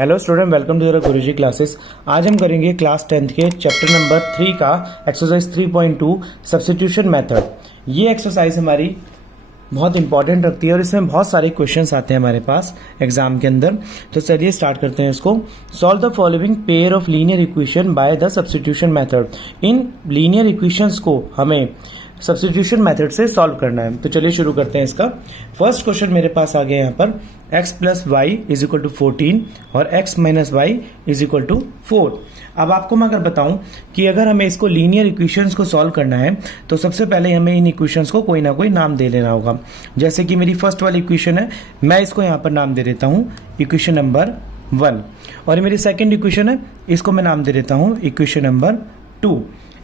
Hello student, welcome to your Guruji classes. आज हम करेंगे क्लास 10th के चैप्टर नंबर 3 का एक्सरसाइज 3.2 सब्स्टिट्यूशन मेथड। ये एक्सरसाइज हमारी बहुत इंपॉर्टेंट रखती है और इसमें बहुत सारे क्वेश्चंस आते हैं हमारे पास एग्जाम के अंदर। तो चलिए स्टार्ट करते हैं इसको। Solve the following pair of linear equation by the substitution method. In linear equations को हमें सब्स्टिट्यूशन मेथड से सॉल्व करना है। तो चलिए शुरू करते हैं इसका। फर्स्ट क्वेश्चन मेरे पास आ गया यहाँ पर x plus y is equal to 14 और x minus y is equal to 4। अब आपको मैं अगर बताऊं कि अगर हमें इसको लीनियर इक्वेशंस को सॉल्व करना है तो सबसे पहले हमें इन इक्वेशंस को कोई ना कोई नाम दे लेना होगा। जैसे कि मेरी फर्स्ट वाली इक्वेशन है, मैं इसको यहाँ पर नाम दे देता हूँ इक्वेशन नंबर 1, और मेरी सेकेंड इक्वेशन है, इसको मैं नाम दे देता हूँ इक्वेशन नंबर 2।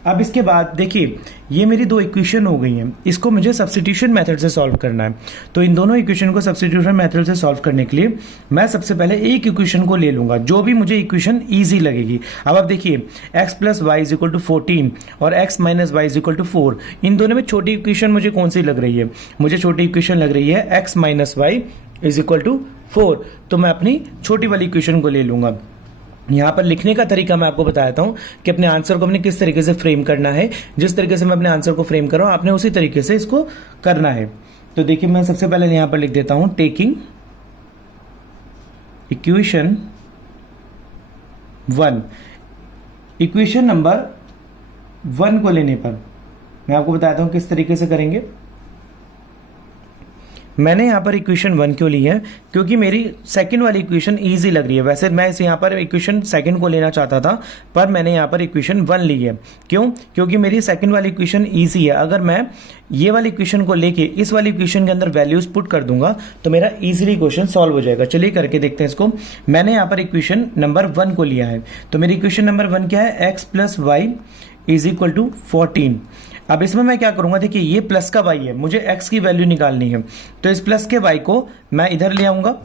अब इसके बाद देखिए ये मेरी दो इक्वेशन हो गई हैं, इसको मुझे सब्स्टिट्यूशन मेथड से सॉल्व करना है। तो इन दोनों इक्वेशन को सब्स्टिट्यूशन मेथड से सॉल्व करने के लिए मैं सबसे पहले एक इक्वेशन को ले लूंगा जो भी मुझे इक्वेशन इजी लगेगी। अब आप देखिए x plus y is equal to 14 और x minus y is equal to 4, इन दोनों में छोटी इक्वेशन मुझे कौन सी लग रही है? मुझे छोटी इक्वेशन लग रही है x minus y is equal to 4। तो मैं अपनी छोटी वाली इक्वेशन को ले लूंगा। यहाँ पर लिखने का तरीका मैं आपको बताता हूँ कि अपने आंसर को अपने किस तरीके से फ्रेम करना है। जिस तरीके से मैं अपने आंसर को फ्रेम कर रहा हूँ आपने उसी तरीके से इसको करना है। तो देखिए मैं सबसे पहले यहाँ पर लिख देता हूँ टेकिंग इक्वेशन 1। इक्वेशन नंबर 1 को लेने पर मैं आपको बताता हूँ किस तरीके से करेंगे। मैंने यहाँ पर इक्वेशन 1 क्यों ली है? क्योंकि मेरी सेकंड वाली इक्वेशन इजी लग रही है। वैसे मैं इस यहाँ पर इक्वेशन सेकंड को लेना चाहता था, पर मैंने यहाँ पर इक्वेशन 1 ली है। क्यों? क्योंकि मेरी सेकंड वाली इक्वेशन इजी है। अगर मैं ये वाली इक्वेशन को लेके इस वाली इक्वेशन के अंदर वैल्यूज पुट कर दूंगा तो मेरा इजीली क्वेश्चन सॉल्व हो जाएगा। चलिए करके देखते हैं इसको। मैंने यहाँ पर इक्वेशन नंबर 1 को लिया है, तो मेरी इक्वेशन नंबर 1 क्या है? x plus y is equal to 14। अब इसमें मैं क्या करूंगा, देखिए ये प्लस का y है, मुझे x की वैल्यू निकालनी है। तो इस प्लस के y को मैं इधर ले आऊंगा,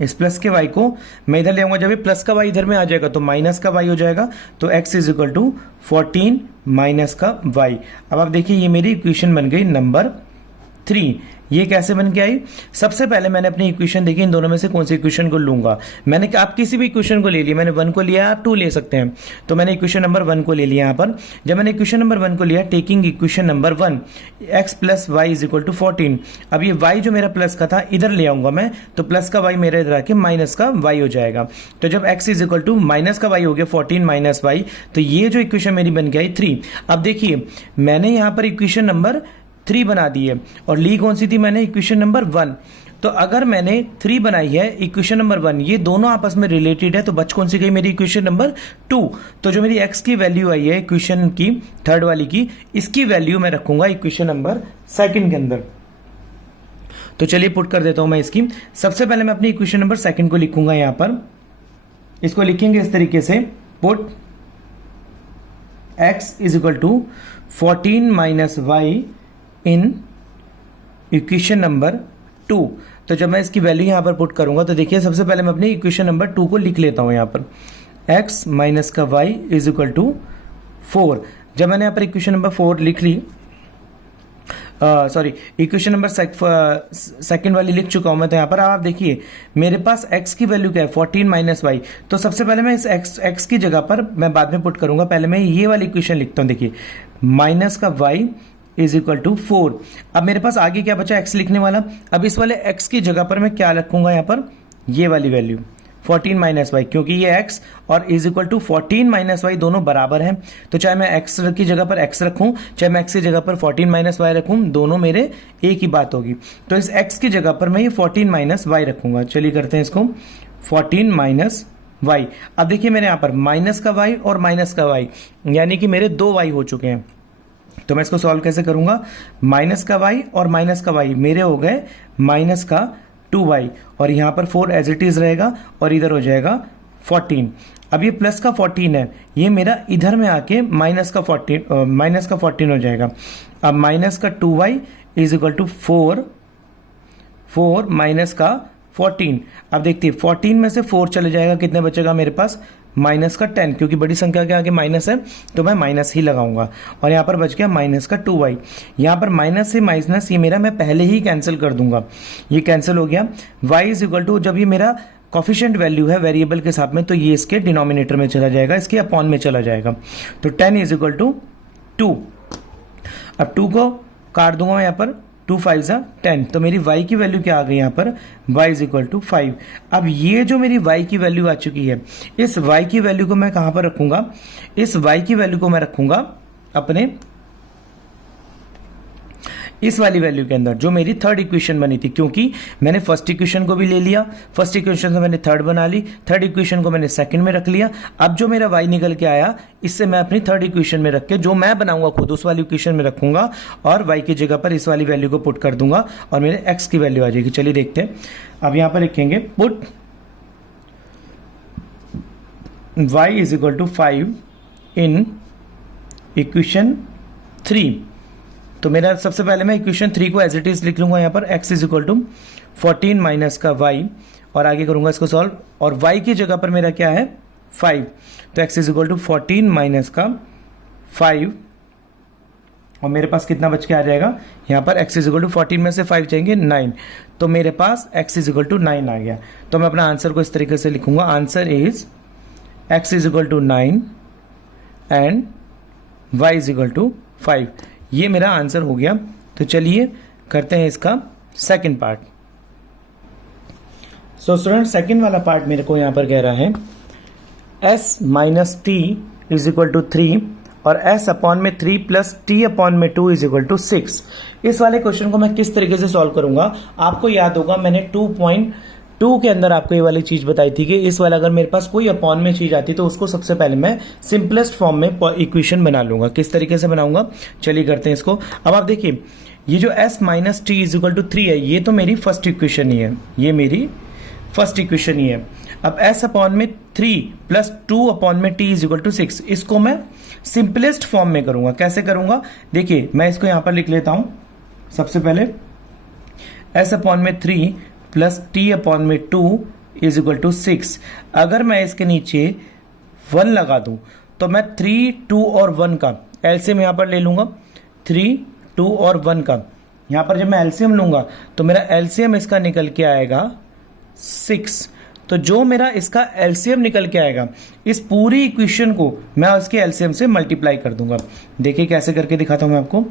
इस प्लस के y को मैं इधर ले आऊंगा। जब ये प्लस का y इधर में आ जाएगा तो माइनस का y हो जाएगा। तो x is equal to 14 minus का y। अब आप देखिए ये मेरी इक्वेशन बन गई नंबर 3। ये कैसे बन के आई? सबसे पहले मैंने अपनी इक्वेशन देखी, इन दोनों में से कौन सी इक्वेशन को लूंगा। मैंने आप किसी भी इक्वेशन को ले लिया, मैंने 1 को लिया, आप 2 ले सकते हैं। तो मैंने इक्वेशन नंबर 1 को ले लिया यहाँ पर। जब मैंने इक्वेशन नंबर 1 को लिया, taking equation number 1 x plus y is equal to 14। अब ये y जो मेरा प्लस का था इधर ले आऊंगा मैं, तो प्लस का y मेरे इधर आके माइनस का y हो जाएगा। तो जब x is equal to minus का y हो गया 14 माइनस y, तो ये जो इक्वेशन मेरी बन गई 3। अब देखिए मैंने यहाँ पर इक्वेशन नंबर 3 बना दी है और ली कौन सी थी? मैंने इक्वेशन नंबर 1। तो अगर मैंने 3 बनाई है, इक्वेशन नंबर 1, ये दोनों आपस में रिलेटेड है, तो बच कौन सी गई? मेरी इक्वेशन नंबर 2। तो जो मेरी x की वैल्यू आई है इक्वेशन की थर्ड वाली की, इसकी वैल्यू मैं रखूंगा इक्वेशन नंबर 2 के अंदर। तो चलिए पुट कर देता हूं मैं इसकी। सबसे पहले मैं अपनी इक्वेशन नंबर 2 को लिखूंगा यहाँ पर। इसको लिखेंगे इस तरीके से, put x is equal to 14 minus y in equation number 2। तो जब मैं इसकी वैल्यू यहां पर पुट करूंगा तो देखिए सबसे पहले मैं अपनी इक्वेशन नंबर 2 को लिख लेता हूं यहां पर। x माइनस का y इज इक्वल टू 4। जब मैंने यहां पर इक्वेशन नंबर 4 लिख ली, सॉरी इक्वेशन नंबर सेकंड वाली लिख चुका हूं मैं। तो यहां पर आप देखिए मेरे पास x की वैल्यू क्या है? 14 माइनस वाई। तो सबसे पहले मैं इस x की जगह पर मैं बाद में पुट करूंगा, पहले मैं ये वाली इक्वेशन लिखता हूं। देखिए माइनस का y इज इक्वल टू 4। अब मेरे पास आगे क्या बचा? x लिखने वाला। अब इस वाले x की जगह पर मैं क्या रखूंगा यहाँ पर? ये वाली वैल्यू 14 माइनस वाई, क्योंकि ये x और is equal to 14 minus y दोनों बराबर हैं। तो चाहे मैं x की जगह पर x रखूं, चाहे मैं x की जगह पर 14 माइनस वाई रखूं, दोनों मेरे एक ही बात होगी। तो इस x की जगह पर मैं ये 14 माइनस वाई रखूंगा। चलिए करते हैं इसको, 14 माइनस वाई। अब देखिए मेरे यहाँ पर माइनस का y और माइनस का y, यानी कि मेरे 2 y हो चुके हैं। तो मैं इसको सॉल्व कैसे करूंगा? माइनस का y और माइनस का y मेरे हो गए माइनस का 2y, और यहां पर 4 एज इट इज रहेगा और इधर हो जाएगा 14। अब ये प्लस का 14 है, ये मेरा इधर में आके माइनस का 14 हो जाएगा। अब माइनस का 2y is equal to 4 minus का 14। अब देखिए 14 में से 4 चले जाएगा, कितने बचेगा मेरे पास? माइनस का 10, क्योंकि बड़ी संख्या के आगे माइनस है तो मैं माइनस ही लगाऊंगा। और यहाँ पर बच गया माइनस का 2y। यहाँ पर माइनस से माइनस ये मेरा मैं पहले ही कैंसिल कर दूंगा, ये कैंसिल हो गया। y इज इक्वल टू, जब ये मेरा कॉफिशिएंट वैल्यू है वेरिएबल के साथ में, तो ये इसके डिनोमिनेटर में चला जाएगा, इसके अपॉन में चला जाएगा। तो 10 इज इक्वल टू 2। अब 2 को काट दूंगा मैं यहाँ पर, 2 5 जा 10, तो मेरी y की वैल्यू क्या आ गई यहाँ पर, y इज इक्वल टू 5। अब ये जो मेरी y की वैल्यू आ चुकी है, इस y की वैल्यू को मैं कहां पर रखूंगा, इस y की वैल्यू को मैं रखूंगा अपने इस वाली वैल्यू के अंदर, जो मेरी थर्ड इक्वेशन बनी थी, क्योंकि मैंने फर्स्ट इक्वेशन को भी ले लिया, फर्स्ट इक्वेशन से मैंने थर्ड बना ली, थर्ड इक्वेशन को मैंने सेकंड में रख लिया। अब जो मेरा y निकल के आया, इससे मैं अपनी थर्ड इक्वेशन में रख के जो मैं बनाऊंगा खुद उस वाली इक्वेशन में रखूंगा और y की जगह पर इस वाली वैल्यू को पुट कर दूंगा और मेरे x की वैल्यू आ जाएगी। चलिए देखते हैं। अब यहां पर लिखेंगे put y is equal to 5 in equation 3। तो मेरा सबसे पहले मैं इक्वेशन 3 को एज इट इज लिख लूंगा यहाँ पर, x is equal to 14 minus का y, और आगे करूंगा इसको सॉल्व, और y की जगह पर मेरा क्या है 5, तो x is equal to 14 minus का 5, और मेरे पास कितना बच के आ जाएगा यहाँ पर, x इज इक्वल टू 14 में से 5 जाएंगे 9, तो मेरे पास x इज इक्वल टू 9 आ गया। तो मैं अपना आंसर को इस तरीके से लिखूंगा, answer is x is equal to 9 and y is equal to 5। ये मेरा आंसर हो गया। तो चलिए करते हैं इसका second part. So student, second वाला पार्ट मेरे को यहां पर कह रहा है s minus t is equal to 3 और s अपॉन में 3 प्लस टी अपॉन में 2 इज इक्वल टू 6। इस वाले क्वेश्चन को मैं किस तरीके से सॉल्व करूंगा, आपको याद होगा मैंने 2.2 के अंदर आपको ये वाली चीज बताई थी कि इस वाला अगर मेरे पास कोई अपॉन में चीज आती तो उसको सबसे पहले मैं सिंपलेस्ट फॉर्म में इक्वेशन बना लूंगा। किस तरीके से बनाऊंगा, चलिए करते हैं इसको। अब आप देखिए, ये जो s minus t is equal to 3 है, ये तो मेरी फर्स्ट इक्वेशन ही है, ये मेरी फर्स्ट इक्वेशन ही है। अब s अपॉन में 3 प्लस 2 अपॉन में t इज इक्वल टू 6, इसको मैं सिंपलेस्ट फॉर्म में करूंगा। कैसे करूंगा, देखिए मैं इसको यहां पर लिख लेता हूं। सबसे पहले s अपॉन में 3 प्लस टी अपॉन में 2 इज इक्वल टू 6। अगर मैं इसके नीचे 1 लगा दूं तो मैं 3, 2 और 1 का एलसीएम यहां पर ले लूंगा। 3, 2 और 1 का यहां पर जब मैं एलसीएम लूंगा तो मेरा एलसीएम इसका निकल के आएगा 6। तो जो मेरा इसका एलसीएम निकल के आएगा, इस पूरी इक्वेशन को मैं उसके एलसीएम से मल्टीप्लाई कर दूंगा। देखिए कैसे करके दिखाता हूं मैं आपको।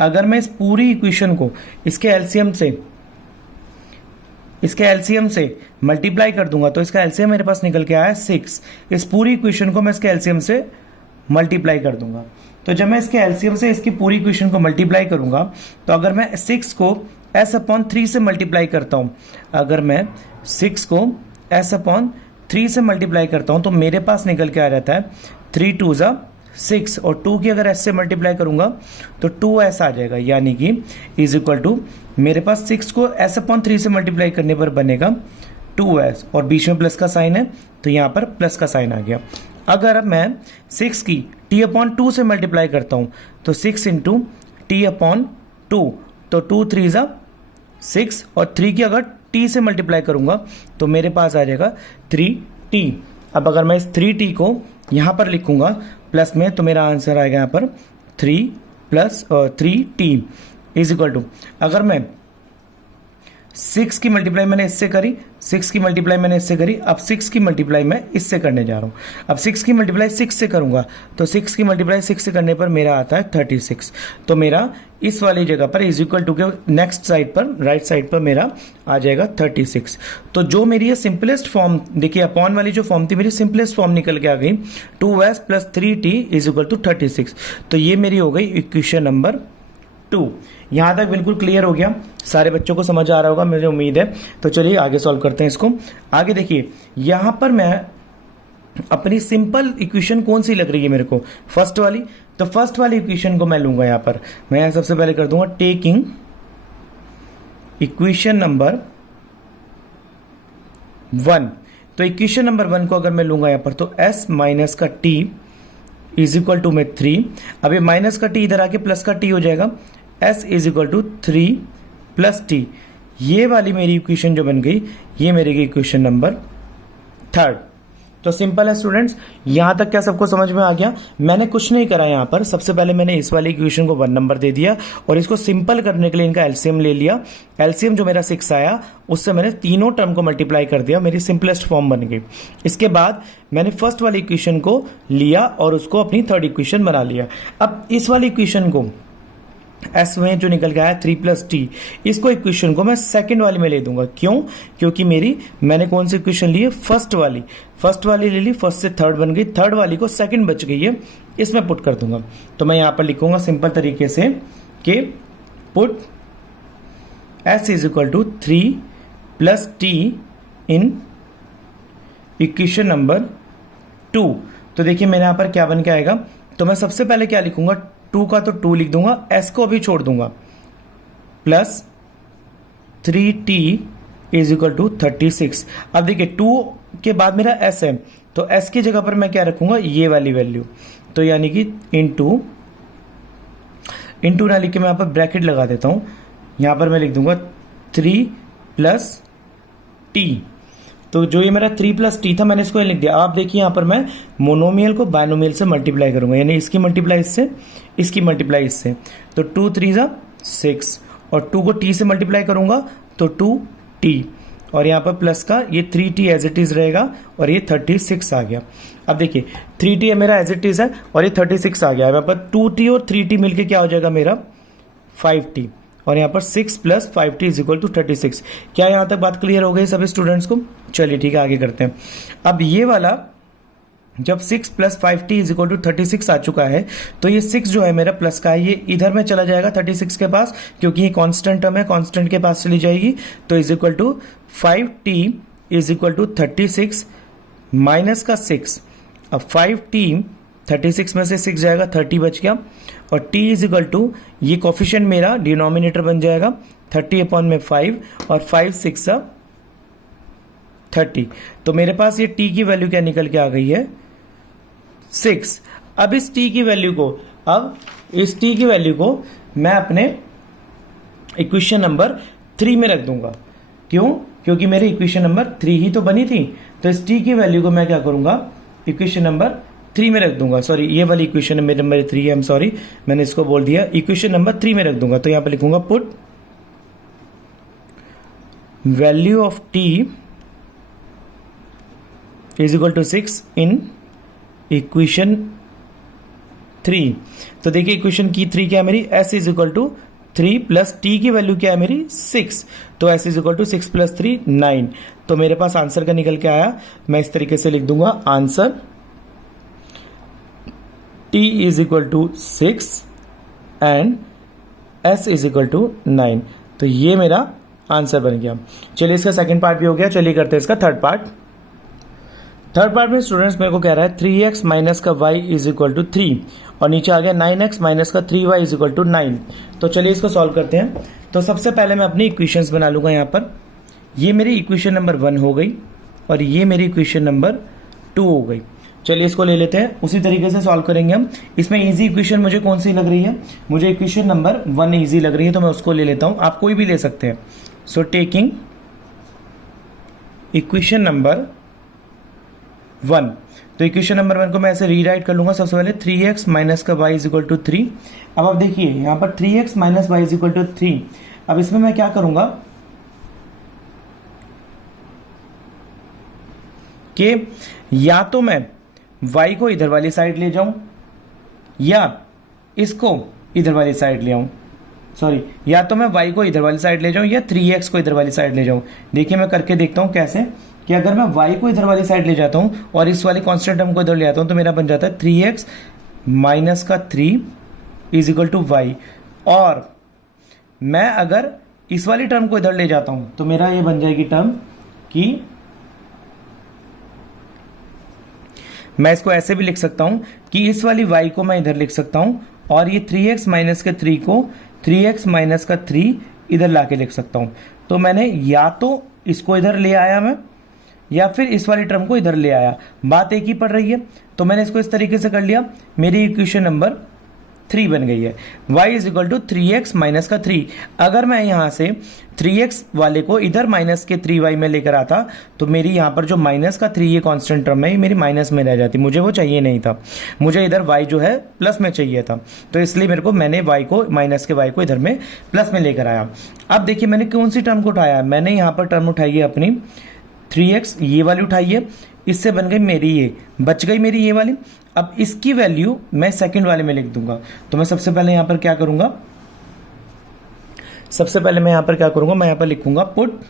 अगर मैं इस पूरी इक्वेशन को इसके एलसीएम से मल्टीप्लाई कर दूंगा तो इसका एलसीएम मेरे पास निकल के आया 6। इस पूरी इक्वेशन को मैं इसके एलसीएम से मल्टीप्लाई कर दूंगा। तो जब मैं इसके एलसीएम से इसकी पूरी इक्वेशन को मल्टीप्लाई करूंगा तो अगर मैं 6 को s अपॉन 3 से मल्टीप्लाई करता हूं, अगर मैं 6 को s अपॉन 3 से मल्टीप्लाई करता हूं तो मेरे पास निकल के आ जाता है 3 2 जा 6, और 2 की अगर s से मल्टीप्लाई करूंगा तो 2s आ जाएगा, यानी कि इज इक्वल टू मेरे पास 6 को s अपॉन 3 से मल्टीप्लाई करने पर बनेगा 2s, और बीच में प्लस का साइन है तो यहां पर प्लस का साइन आ गया। अगर मैं 6 की t अपॉन 2 से मल्टीप्लाई करता हूं तो 6 इंटू टी अपॉन 2, तो 2 3 जा 6, और 3 की अगर t से मल्टीप्लाई करूंगा तो मेरे पास आ जाएगा 3t। अब अगर मैं इस 3t को यहां पर लिखूंगा प्लस में, तो मेरा आंसर आएगा यहां पर 3 plus 3t is equal to, अगर मैं 6 की मल्टीप्लाई मैंने इससे करी, 6 की मल्टीप्लाई मैंने इससे करी, अब 6 की मल्टीप्लाई मैं इससे करने जा रहा हूं। अब 6 की मल्टीप्लाई 6 से करूंगा तो 6 की मल्टीप्लाई 6 से करने पर मेरा आता है 36। तो मेरा इस वाली जगह पर इज इक्वल टू के नेक्स्ट साइड पर, राइट साइड पर मेरा आ जाएगा 36। तो जो मेरी ये सिंपलेस्ट फॉर्म, देखिए अपॉन वाली जो फॉर्म थी मेरी सिंपलेस्ट फॉर्म निकल के आ गई 2s plus 3t is equal to 36। तो ये मेरी हो गई इक्वेशन नंबर 2। यहां तक बिल्कुल क्लियर हो गया, सारे बच्चों को समझ आ रहा होगा मुझे उम्मीद है। तो चलिए आगे सॉल्व करते हैं इसको। आगे देखिए, यहां पर मैं अपनी सिंपल इक्वेशन कौन सी लग रही है मेरे को, फर्स्ट वाली, तो फर्स्ट वाली इक्वेशन को मैं लूंगा। यहां पर मैं सबसे पहले कर दूंगा टेकिंग इक्वेशन नंबर 1। तो इक्वेशन नंबर 1 को अगर मैं लूंगा यहां पर तो s माइनस का t इज इक्वल टू में 3। अब ये माइनस का t इधर आके प्लस का t हो जाएगा, s is equal to 3 plus t। ये वाली मेरी इक्वेशन जो बन गई, ये मेरी गई इक्वेशन नंबर 3। तो सिंपल है स्टूडेंट्स, यहां तक क्या सबको समझ में आ गया? मैंने कुछ नहीं करा यहाँ पर। सबसे पहले मैंने इस वाली इक्वेशन को 1 नंबर दे दिया और इसको सिंपल करने के लिए इनका एलसीएम ले लिया। एलसीएम जो मेरा 6 आया उससे मैंने तीनों टर्म को मल्टीप्लाई कर दिया, मेरी सिंपलेस्ट फॉर्म बन गई। इसके बाद मैंने फर्स्ट वाली इक्वेशन को लिया और उसको अपनी थर्ड इक्वेशन बना लिया। अब इस वाली इक्वेशन को एस में जो निकल के आया 3+t, इसको इक्वेशन को मैं सेकंड वाली में ले दूंगा। क्यों? क्योंकि मैंने कौन सी इक्वेशन ली है? फर्स्ट वाली ले ली, फर्स्ट से थर्ड बन गई, थर्ड वाली को सेकंड बच गई है, इसमें पुट कर दूंगा। तो मैं यहां पर लिखूंगा सिंपल तरीके से कि put s is equal to 3+t in equation number 2। तो देखिए मेरे यहां पर क्या बन के आएगा, तो मैं सबसे पहले क्या लिखूंगा, 2 का तो 2 लिख दूंगा, s को भी छोड़ दूंगा, plus 3t is equal to 36। अब देखिए 2 के बाद मेरा s है, तो s की जगह पर मैं क्या रखूंगा, ये वाली वैल्यू, तो यानी कि इंटू ना लिख के मैं यहां पर ब्रैकेट लगा देता हूं। यहां पर मैं लिख दूंगा 3+t। तो जो ये मेरा 3+t था मैंने इसको लिख दिया। आप देखिए यहां पर मैं मोनोमियल को बायनोमियल से मल्टीप्लाई करूंगा, यानी इसकी मल्टीप्लाई इससे, इसकी मल्टीप्लाई इससे, तो 2 3 6 और 2 को t से मल्टीप्लाई करूंगा तो 2t और यहां पर प्लस का ये 3t एज इट इज रहेगा और ये 36 आ गया। अब देखिए 3t है मेरा एज इट इज है और ये 36 आ गया। यहाँ पर 2t और 3t मिलके क्या हो जाएगा मेरा 5t और यहाँ पर 6 + 5t इज इक्वल टू 36। क्या यहाँ तक बात क्लियर हो गई सभी स्टूडेंट्स को? चलिए ठीक है, आगे करते हैं। अब ये वाला जब 6 + 5t इज इक्वल टू 36 आ चुका है, तो ये 6 जो है मेरा प्लस का है, ये इधर में चला जाएगा 36 के पास, क्योंकि ये कांस्टेंट टर्म है, कांस्टेंट के पास चली जाएगी। तो is equal to 5t is equal to 36 minus का 6। अब 5t 36 में से 6 जाएगा, 30 बच गया और t इज इक्वल टू ये कोफिशिएंट मेरा डिनोमिनेटर बन जाएगा 30/5 और 5 6 30। तो मेरे पास ये t की वैल्यू क्या निकल के आ गई है 6। अब इस t की वैल्यू को मैं अपने इक्वेशन नंबर 3 में रख दूंगा। क्यों? क्योंकि मेरी इक्वेशन नंबर 3 ही तो बनी थी। तो इस t की वैल्यू को मैं क्या करूंगा, इक्वेशन नंबर 3 में रख दूंगा। सॉरी, ये वाली इक्वेशन मेरे नंबर 3 है, आई एम सॉरी, मैंने इसको बोल दिया, इक्वेशन नंबर 3 में रख दूंगा। तो यहां पर लिखूंगा put value of t is equal to 6 in equation 3। तो देखिए इक्वेशन की 3 क्या है मेरी, s is equal to 3 plus t की वैल्यू क्या है मेरी 6, तो s इज इक्वल टू 6 + 3 9। तो मेरे पास आंसर का निकल के आया, मैं इस तरीके से लिख दूंगा answer t is equal to 6 and s is equal to 9। तो ये मेरा आंसर बन गया। चलिए इसका सेकंड पार्ट भी हो गया, चलिए करते हैं इसका थर्ड पार्ट। थर्ड पार्ट में स्टूडेंट्स मेरे को कह रहा है 3x माइनस का y इज इक्वल टू 3 और नीचे आ गया 9x माइनस का 3y इज इक्वल टू 9। तो चलिए इसको सॉल्व करते हैं। तो सबसे पहले मैं अपनी इक्वेशंस बना लूंगा। यहाँ पर ये मेरी इक्वेशन नंबर 1 हो गई और ये मेरी इक्वेशन नंबर 2 हो गई। चलिए इसको ले लेते हैं, उसी तरीके से सॉल्व करेंगे हम। इसमें इजी इक्वेशन मुझे कौन सी लग रही है, मुझे इक्वेशन नंबर 1 इजी लग रही है, तो मैं उसको ले लेता हूं। आप कोई भी ले सकते हैं। सो टेकिंग इक्वेशन नंबर 1, तो इक्वेशन नंबर 1 को मैं ऐसे रीराइट कर लूंगा। सबसे पहले 3x माइनस का y इज इक्वल टू 3। अब आप देखिए यहां पर 3x minus y is equal to 3। अब इसमें मैं क्या करूंगा कि या तो मैं y को इधर वाली साइड ले जाऊं या इसको इधर वाली साइड ले आऊं। सॉरी, या तो मैं y को इधर वाली साइड ले जाऊं या 3x को इधर वाली साइड ले जाऊं। देखिए मैं करके देखता हूं कैसे, कि अगर मैं y को इधर वाली साइड ले जाता हूं और इस वाली कांस्टेंट टर्म को इधर ले आता हूं तो मेरा बन जाता है 3x माइनस का 3 इज इक्वल टू y। और मैं अगर इस वाली टर्म को इधर ले जाता हूं तो मेरा ये बन जाएगी टर्म कि मैं इसको ऐसे भी लिख सकता हूं कि इस वाली y को मैं इधर लिख सकता हूं और ये 3x माइनस का 3 को 3x माइनस का 3 इधर लाके लिख सकता हूं। तो मैंने या तो इसको इधर ले आया मैं या फिर इस वाली टर्म को इधर ले आया, बात एक ही पड़ रही है। तो मैंने इसको इस तरीके से कर लिया। मेरी इक्वेशन नंबर 3 बन गई है। y is equal to 3x minus का 3। अगर मैं यहाँ से 3x वाले को इधर माइनस के 3y में लेकर आता तो मेरी यहाँ पर जो माइनस का 3 ये कांस्टेंट टर्म है ये मेरी माइनस में रह जाती, मुझे वो चाहिए नहीं था, मुझे इधर y जो है प्लस में चाहिए था। तो इसलिए मेरे को मैंने y को माइनस के y को इधर में प्लस में लेकर आया। अब देखिए मैंने कौन सी टर्म को उठाया, मैंने यहाँ पर टर्म उठाई है अपनी 3x, ये वाली उठाई है, इससे बन गई मेरी ये, बच गई मेरी ये वाली। अब इसकी वैल्यू मैं सेकंड वाले में लिख दूंगा। तो मैं सबसे पहले यहां पर क्या करूंगा, मैं यहां पर लिखूंगा पुट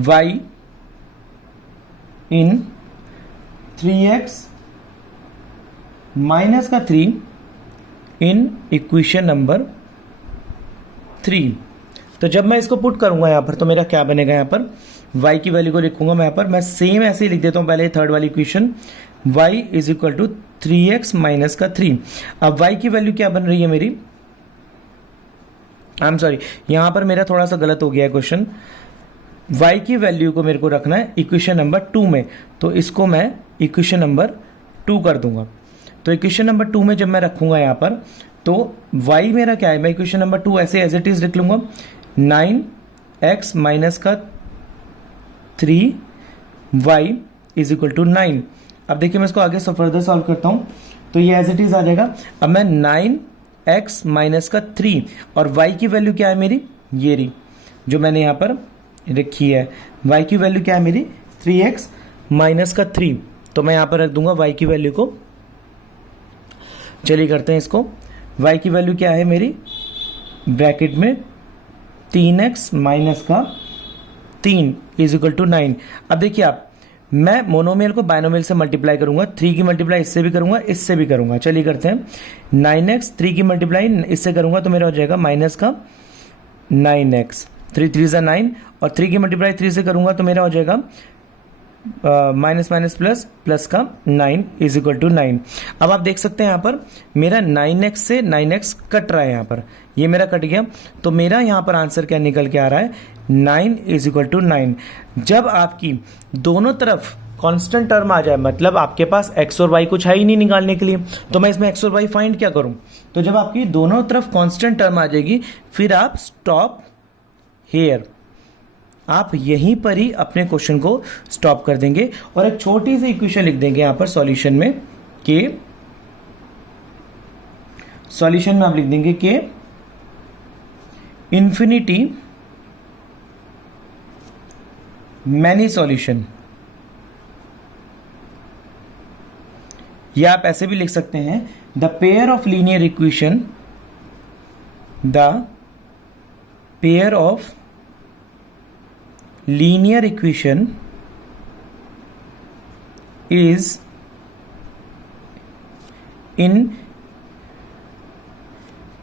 y इन 3x माइनस का 3 इन इक्वेशन नंबर 3। तो जब मैं इसको पुट करूंगा यहां पर तो मेरा क्या बनेगा, यहां पर y की वैल्यू को लिखूंगा मैं यहां पर, मैं सेम ऐसे ही लिख देता हूं पहले थर्ड वाली equation, y is equal to 3x minus का 3। अब y की वैल्यू क्या बन रही है मेरी, आई एम सॉरी यहां पर मेरा थोड़ा सा गलत हो गया है क्वेश्चन, y की वैल्यू को मेरे को रखना है इक्वेशन नंबर 2 में, तो इसको मैं इक्वेशन नंबर 2 कर दूंगा। तो इक्वेशन नंबर 2 में जब मैं रखूंगा यहां पर तो y मेरा क्या है, मैं इक्वेशन नंबर 2 ऐसे एज इट इज लिख लूंगा, 9x माइनस का 3y इज इक्वल टू 9। अब देखिए मैं इसको आगे फर्दर सॉल्व करता हूं तो ये एज इट इज आ जाएगा। अब मैं 9x माइनस का 3 और y की वैल्यू क्या है मेरी, ये रही जो मैंने यहां पर रखी है, y की वैल्यू क्या है मेरी 3x माइनस का 3। तो मैं यहां पर रख दूंगा y की वैल्यू को, चलिए करते हैं इसको, y की वैल्यू क्या है मेरी ब्रैकेट में 3x माइनस का 3 इज इक्वल टू 9। अब देखिए आप, मैं मोनोमियल को बायनोमियल से मल्टीप्लाई करूंगा, 3 की मल्टीप्लाई इससे भी करूंगा, इससे भी करूंगा, चलिए करते हैं। 9x 3 की मल्टीप्लाई इससे करूंगा तो मेरा हो जाएगा माइनस का 9x, 3 3 ज़ा 9 और 3 की मल्टीप्लाई 3 से करूंगा तो मेरा हो जाएगा माइनस माइनस प्लस प्लस का 9 इज इक्वल टू 9। अब आप देख सकते हैं यहाँ पर मेरा 9x से 9x कट रहा है, यहाँ पर ये मेरा कट गया, तो मेरा यहाँ पर आंसर क्या निकल के आ रहा है 9 इज इक्वल टू 9। जब आपकी दोनों तरफ कांस्टेंट टर्म आ जाए, मतलब आपके पास x और y कुछ है ही नहीं निकालने के लिए, तो मैं इसमें x और y फाइंड क्या करूं, तो जब आपकी दोनों तरफ कांस्टेंट टर्म आ जाएगी फिर आप स्टॉप हेयर, आप यहीं पर ही अपने क्वेश्चन को स्टॉप कर देंगे और एक छोटी सी इक्वेशन लिख देंगे यहां पर सॉल्यूशन में, कि सॉल्यूशन में आप लिख देंगे कि इंफिनिटी मैनी सॉल्यूशन, या आप ऐसे भी लिख सकते हैं the pair of linear equation, the pair of linear equation is in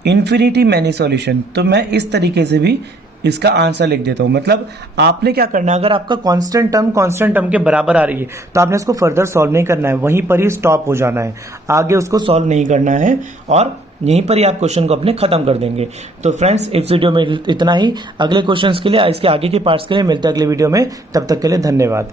infinity many solution। तो मैं इस तरीके से भी इसका आंसर लिख देता हूं। मतलब आपने क्या करना है, अगर आपका कांस्टेंट टर्म के बराबर आ रही है तो आपने इसको फर्दर सॉल्व नहीं करना है, वहीं पर ही स्टॉप हो जाना है, आगे उसको सॉल्व नहीं करना है और यहीं पर ही आप क्वेश्चन को अपने खत्म कर देंगे। तो फ्रेंड्स इस वीडियो में इतना ही, अगले क्वेश्चंस के लिए, इसके आगे के पार्ट्स के लिए मिलते हैं अगले वीडियो में, तब तक के लिए धन्यवाद।